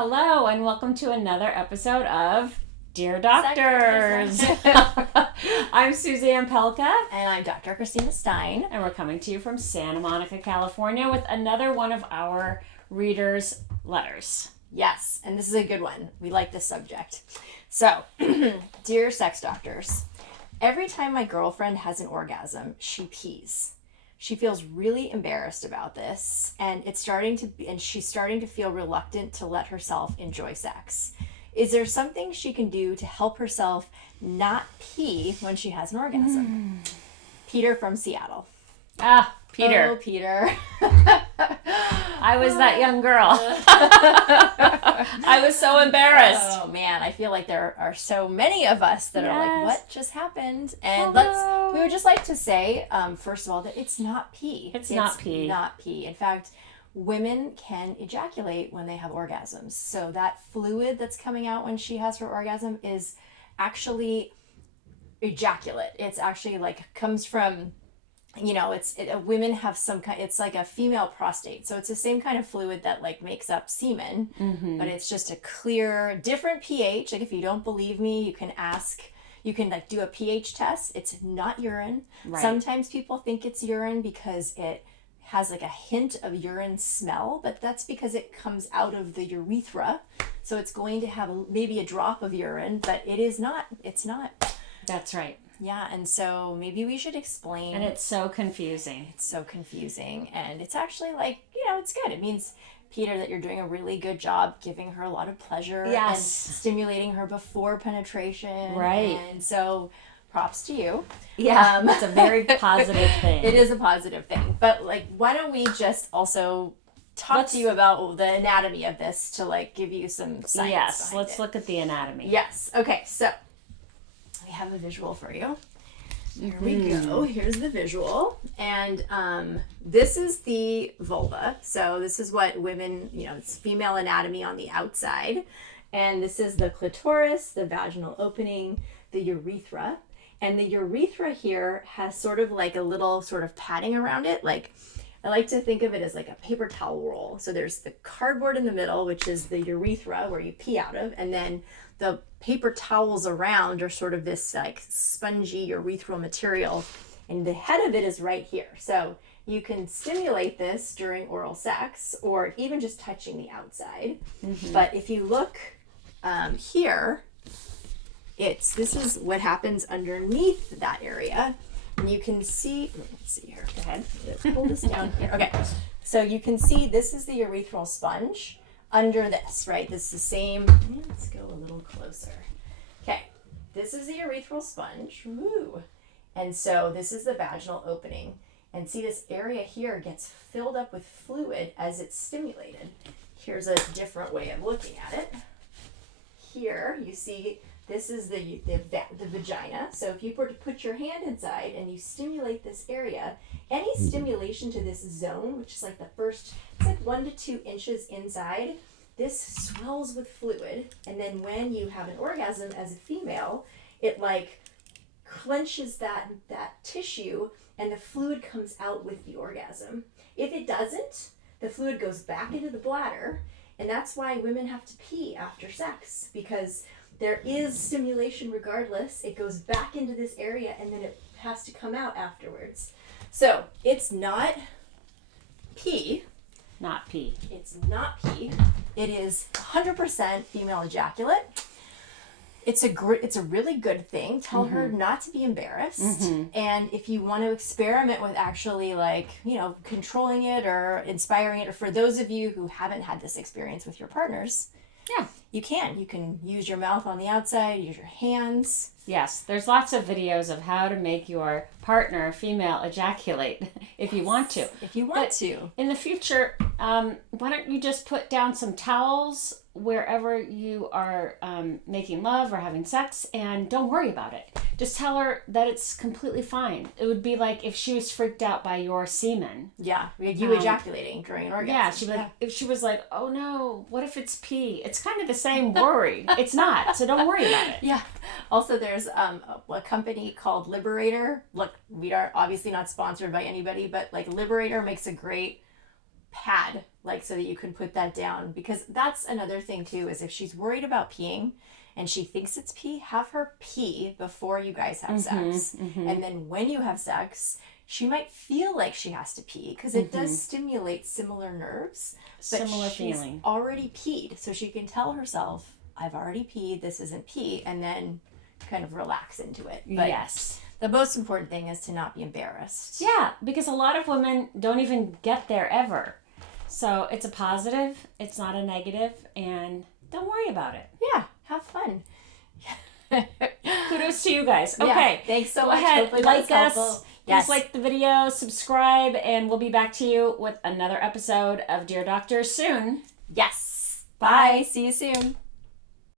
Hello, and welcome to another episode of Dear Doctors. I'm Suzanne Pelka. And I'm Dr. Christina Stein. And we're coming to you from Santa Monica, California with another one of our readers' letters. Yes, and this is a good one. We like this subject. So, dear sex doctors, every time my girlfriend has an orgasm, she pees. She feels really embarrassed about this, and she's starting to feel reluctant to let herself enjoy sex. Is there something she can do to help herself not pee when she has an orgasm? Peter from Seattle. Ah, Peter. Oh, Peter. I was that young girl. I was so embarrassed. Oh man, I feel like there are so many of us that are like, what just happened? And we would just like to say, first of all, that it's not pee. It's not pee. Not pee. In fact, women can ejaculate when they have orgasms. So that fluid that's coming out when she has her orgasm is actually ejaculate. It's actually comes from, women have some kind, it's like a female prostate. So it's the same kind of fluid that makes up semen, but it's just a clear, different pH. Like if you don't believe me, you can do a pH test. It's not urine. Right. Sometimes people think it's urine because it has a hint of urine smell, but that's because it comes out of the urethra. So it's going to have maybe a drop of urine, but it's not. That's right. Yeah, and so maybe we should explain. And it's so confusing. And it's actually it's good. It means, Peter, that you're doing a really good job giving her a lot of pleasure. Yes. And stimulating her before penetration. Right. And so props to you. Yeah, it's a very positive thing. It is a positive thing. But why don't we just also talk to you about the anatomy of this to give you some science. Yes, let's look at the anatomy. Yes. Okay, so we have a visual for you. Here we go. Here's the visual. And this is the vulva. So this is what women, it's female anatomy on the outside. And this is the clitoris, the vaginal opening, the urethra. And the urethra here has sort of a little sort of padding around it. I like to think of it as a paper towel roll. So there's the cardboard in the middle, which is the urethra where you pee out of. And then the paper towels around are sort of this spongy urethral material, and the head of it is right here. So you can stimulate this during oral sex or even just touching the outside. But if you look here, this is what happens underneath that area. And you can see, let's see here, go ahead, pull this down here. Okay, so you can see this is the urethral sponge under this, right? This is the same, let's go a little closer. Okay, this is the urethral sponge, woo. And so this is the vaginal opening. And see, this area here gets filled up with fluid as it's stimulated. Here's a different way of looking at it. Here, you see, this is the vagina. So if you were to put your hand inside and you stimulate this area, any stimulation to this zone, which is the first, it's 1 to 2 inches inside, this swells with fluid. And then when you have an orgasm as a female, it clenches that tissue and the fluid comes out with the orgasm. If it doesn't, the fluid goes back into the bladder. And that's why women have to pee after sex, because there is stimulation regardless. It goes back into this area and then it has to come out afterwards. So it's not pee. Not pee. It's not pee. It is 100% female ejaculate. It's a really good thing. Tell her not to be embarrassed. And if you want to experiment with actually controlling it or inspiring it, or for those of you who haven't had this experience with your partners, yeah, you can use your mouth on the outside, use your hands. Yes, there's lots of videos of how to make your partner, female, ejaculate if you want to. If you want to. In the future, why don't you just put down some towels wherever you are making love or having sex, and don't worry about it. Just tell her that it's completely fine. It would be like if she was freaked out by your semen. Yeah, you ejaculating during an orgasm. Yeah, she'd be like, if she was like, oh no, what if it's pee? It's kind of the same worry. It's not, so don't worry about it. Yeah. Also, there's a company called Liberator. Look, we are obviously not sponsored by anybody, but Liberator makes a great pad, like so that you can put that down, because that's another thing too, is if she's worried about peeing and she thinks it's pee, have her pee before you guys have sex. And then when you have sex, she might feel like she has to pee because it does stimulate similar nerves. But Similar she's feeling. already peed. So she can tell herself, I've already peed, this isn't pee, and then kind of relax into it. But yes. The most important thing is to not be embarrassed. Yeah, because a lot of women don't even get there ever. So it's a positive, it's not a negative, and don't worry about it. Yeah, have fun. Kudos to you guys. Okay. Yeah, thanks so Go much. ahead, Hopefully like that was us. helpful. Please Yes. like the video, subscribe, and we'll be back to you with another episode of Dear Doctor soon. Yes. Bye. Bye. See you soon.